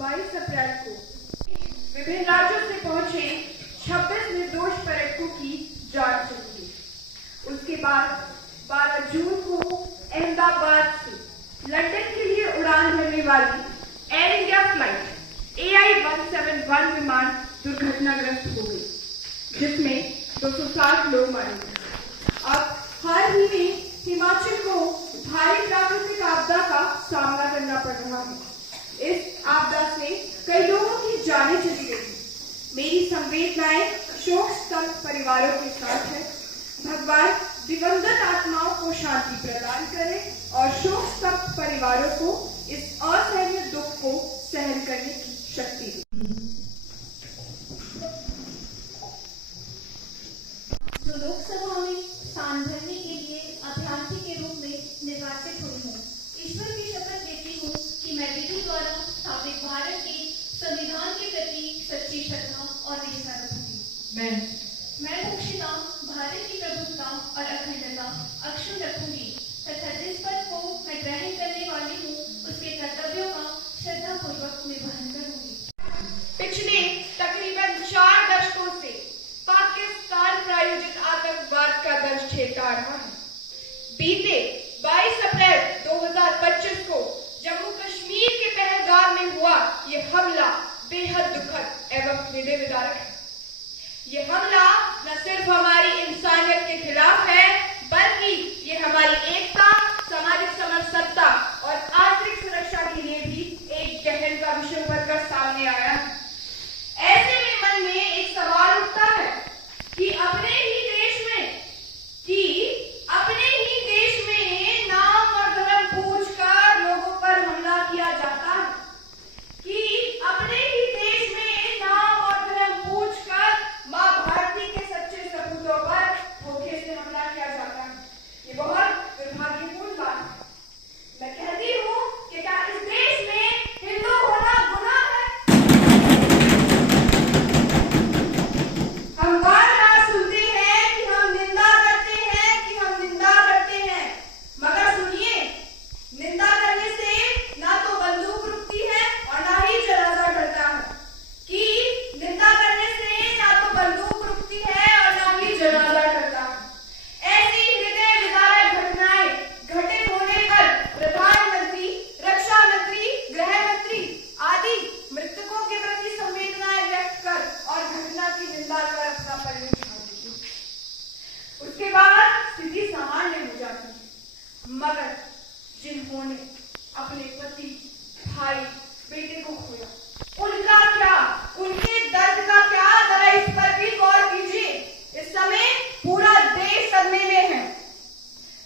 22 अप्रैल को विभिन्न राज्यों से पहुंचे 26 निर्दोष पर्यटकों की जांच चली। उसके बाद 12 जून को अहमदाबाद से लंदन के लिए उड़ान भरने वाली एयर इंडिया फ्लाइट AI-171 विमान दुर्घटनाग्रस्त हो गई, जिसमें 260 लोग मारे गए। अब हाल ही में हिमाचल को भारी प्राकृतिक आपदा का सामना करना पड़ रहा है। इस आपदा से कई लोगों की जानें चली गई। मेरी संवेदनाएं शोक स्तब्ध परिवारों के साथ है। भगवान दिवंगत आत्माओं को शांति प्रदान करे और शोक स्तब्ध परिवारों को इस असहनीय दुख को सहन करने की शक्ति दे। जो लोकसभा में स्थान भरने के लिए अभ्यर्थी के रूप में निर्वाचित हुई हूँ, ईश्वर की शपथ लेती हूँ कि मैं विधि द्वारा स्थापित भारत के संविधान के प्रति सच्ची श्रद्धा और निष्ठा रखूंगी। मैं मोक्षिता भारत की प्रभुत्ता और अखंडता अक्षुण्ण रखूंगी तथा जिस पद को मैं ग्रहण करने वाली हूँ उसके कर्तव्यों का श्रद्धापूर्वक निर्वहन करूंगी। पिछले तकरीबन 4 दशकों से पाकिस्तान प्रायोजित आतंकवाद का दंश झेलता रहा है। बीते 22 अप्रैल 2025 को जम्मू कश्मीर के पहलगाम में हुआ ये हमला बेहद दुखद एवं हृदय विदारक है। ये हमला न सिर्फ हमारी इंसानियत के खिलाफ है, बल्कि ये हमारी एकता, सामाजिक समरसता और आंतरिक सुरक्षा के लिए भी एक गहन का विषय बनकर सामने आया है। ऐसे में मन में एक सवाल उठता है कि अपने ही देश में नाम और धर्म पूछकर लोगों पर हमला किया जाता है, कि अपने ही देश में नाम और धर्म पूछकर मां भारती के सच्चे सपूतों पर धोखे से हमला किया जाता है। ये बहुत दुर्भाग्यपूर्ण बात है। मैं कहती हूँ कि क्या इस देश में हिंदू होना गुनाह है? हम बार-बार सुनते हैं कि हम निंदा करते हैं, मगर सुनिए, निंदा करने से ना तो बंदूक रुकती है और ना ही जनाजा टलता है। कि निंदा करने से ना तो बंदूक रुकती है और ना ही जनाजा टलता है। ऐसी हृदय विदारक घटनाएं घटित होने पर प्रधानमंत्री, रक्षा मंत्री, गृह मंत्री आदि मृतकों के प्रति संवेदनाएं व्यक्त कर और घटना की निंदा कर अपना परिचय देते हैं। उसके बाद स्थिति सामान्य हो जाती है, मगर जिन्होंने अपने पति, भाई, बेटे को खोया, उनका क्या, उनके दर्द का क्या, जरा इस पर भी गौर कीजिए। इस समय पूरा देश सदमे में है।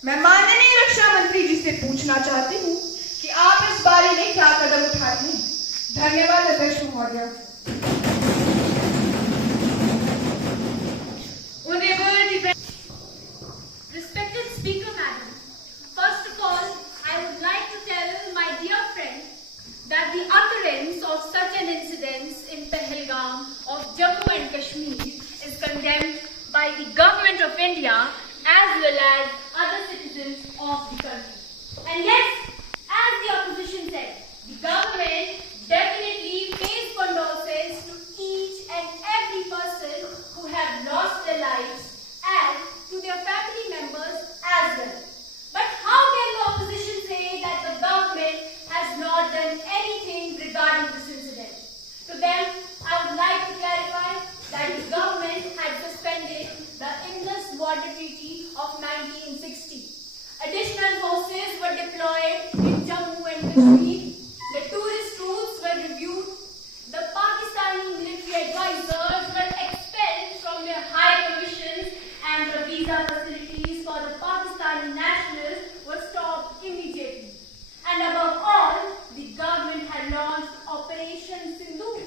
मैं माननीय रक्षा मंत्री जी से पूछना चाहती हूँ कि आप इस बारे में क्या कदम उठाए हैं। धन्यवाद अध्यक्ष महोदय। Respected Speaker Madam, first of all, I would like to tell my dear friend that the occurrence of such an incident in Pahalgam of Jammu and Kashmir is condemned by the Government of India as well as other citizens of the country. And yes, as the opposition said, the government definitely pays condolences to each and every person who have lost their lives and to their family members as well. But how can the opposition say that the government has not done anything regarding this incident? To them, I would like to clarify that the government had suspended the Indus Water Treaty of 1960. Additional forces were deployed in Jammu and Kashmir. The tourist routes were reviewed. The Pakistani military advisors were expelled from their high commissions and the visa facilities for the Pakistani nationals were stopped immediately. And above all, the government had launched Operation Sindoor.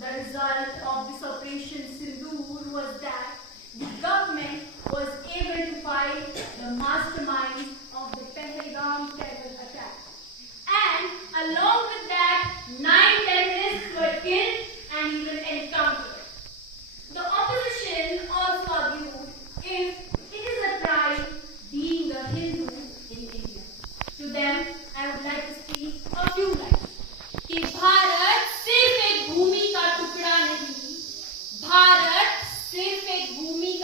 The result of this Operation Sindoor was that the government was able to fight the masterminds of the Pahalgam terror attack. And along with that, 9 terrorists were killed and even encountered. The opposition also argued if it is a pride being a Hindu in India. To them, I would like to speak a few lines. कि भारत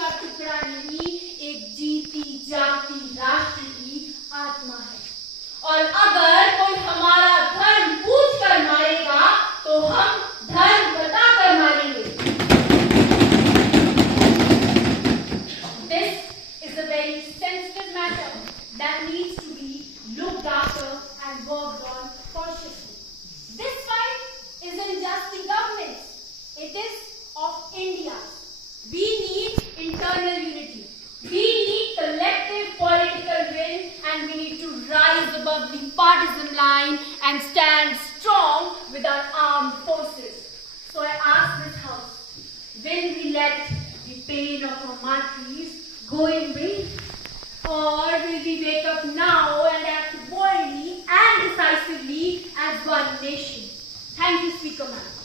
का टुकड़ा नहीं, एक जीती जागती राष्ट्र की आत्मा है। और अगर कोई हमारा धर्म पूछ कर मारेगा तो हम धर्म बता कर मारेंगे। This is a very sensitive matter that needs to be looked after and worked on cautiously. This fight isn't just the government's, it is of India. We need internal unity. We need collective political will, and we need to rise above the partisan line and stand strong with our armed forces. So I ask this House, will we let the pain of our martyrs go in vain? Or will we wake up now and act boldly and decisively as one nation? Thank you, Speaker Ma'am.